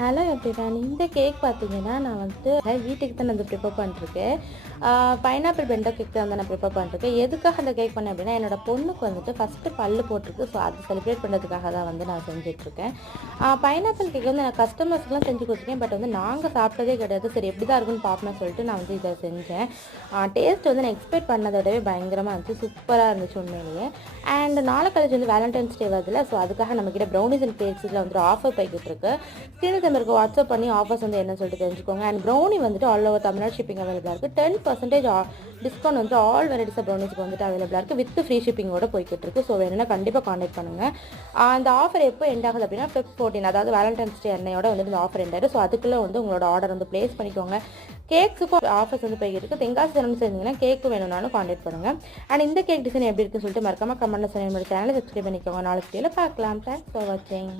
Hello everyone. இந்த cake பார்த்தீங்கன்னா, நான் வந்துட்டு வீட்டுக்கு தான் வந்து ப்ரிப்பேர் பண்ணிட்டுருக்கேன். பைனாப்பிள் பென்டோ கேக் தான் வந்து நான் ப்ரிப்பேர் பண்ணிட்டுருக்கேன். எதுக்காக அந்த கேக் பண்ணேன் அப்படின்னா, என்னோட பொண்ணுக்கு வந்துட்டு ஃபஸ்ட்டு பல்லு போட்டிருக்கு. ஸோ அது செலிப்ரேட் பண்ணுறதுக்காக தான் வந்து நான் செஞ்சுட்ருக்கேன். பைனாப்பிள் கேக் வந்து நான் கஸ்டமர்ஸ்க்குலாம் செஞ்சு கொடுத்துருக்கேன். பட் வந்து நாங்கள் சாப்பிட்டதே கிடையாது. சரி எப்படி தான் இருக்குன்னு பார்ப்போம்னு சொல்லிட்டு நான் வந்து இதை செஞ்சேன். டேஸ்ட் வந்து நான் எக்ஸ்பெக்ட் பண்ணதை விடவே பயங்கரமாக இருந்துச்சு. சூப்பராக இருந்துச்சு உண்மையிலேயே. அண்ட் நாளை கழிச்சு வந்து வேலண்டைன்ஸ் டே வருதுல்ல, ஸோ அதுக்காக நம்மக்கிட்ட ப்ரௌனிஸ் அண்ட் கேக்ஸில் வந்துட்டு ஆஃபர் போய்கிட்டு இருக்கு. ஸ்க்ரீன் நம்பருக்கு வாட்ஸ்அப் பண்ணி ஆஃபர்ஸ் வந்து என்னன்னு சொல்லிட்டு தெரிஞ்சுக்கோங்க. அண்ட் ப்ரௌனி வந்துட்டு ஆல் ஓவர் தமிழ்நாடு ஷிப்பிங் அவைலபிளாக இருக்குது. 10% டிஸ்கவுண்ட் வந்து ஆல் வெரைட்டிஸ் ப்ரௌனிஸ்க்கு வந்துட்டு அவைலபிளாக இருக்குது. வித் ஃப்ரீ ஷிப்பிங்கோட போய்கிட்டு இருக்குது. ஸோ வேணும்னா கண்டிப்பாக காண்டாக்ட் பண்ணுங்கள். அந்த ஆஃபர் எப்போ எண்ட் ஆகுது அப்படின்னா Feb 14, அதாவது வேலண்டைன்ஸ் டே அன்னையோட வந்து இந்த ஆஃபர் எண்ட் ஆயிடும். ஸோ அதுக்குள்ளே வந்து உங்களோட ஆர்டர் வந்து ப்ளேஸ் பண்ணிக்கோங்க. கேக்ஸுக்கும் ஆஃபர்ஸ் வந்து போய்கிட்டு இருக்குது. தென்காசி சேனல் சேர்ந்தீங்கன்னா கேக்கு வேணும்னாலும் காண்டாக்ட் பண்ணுங்கள். அண்ட் இந்த கேக் டிசைன் எப்படி இருக்குன்னு சொல்லிட்டு மறக்காம கமெண்ட்ல சொல்லுங்க. சேனலை சப்ஸ்கிரைப் பண்ணிக்கோங்க. நாளைக்கு பார்க்கலாம். தேங்க்ஸ் ஃபார் வாட்சிங்.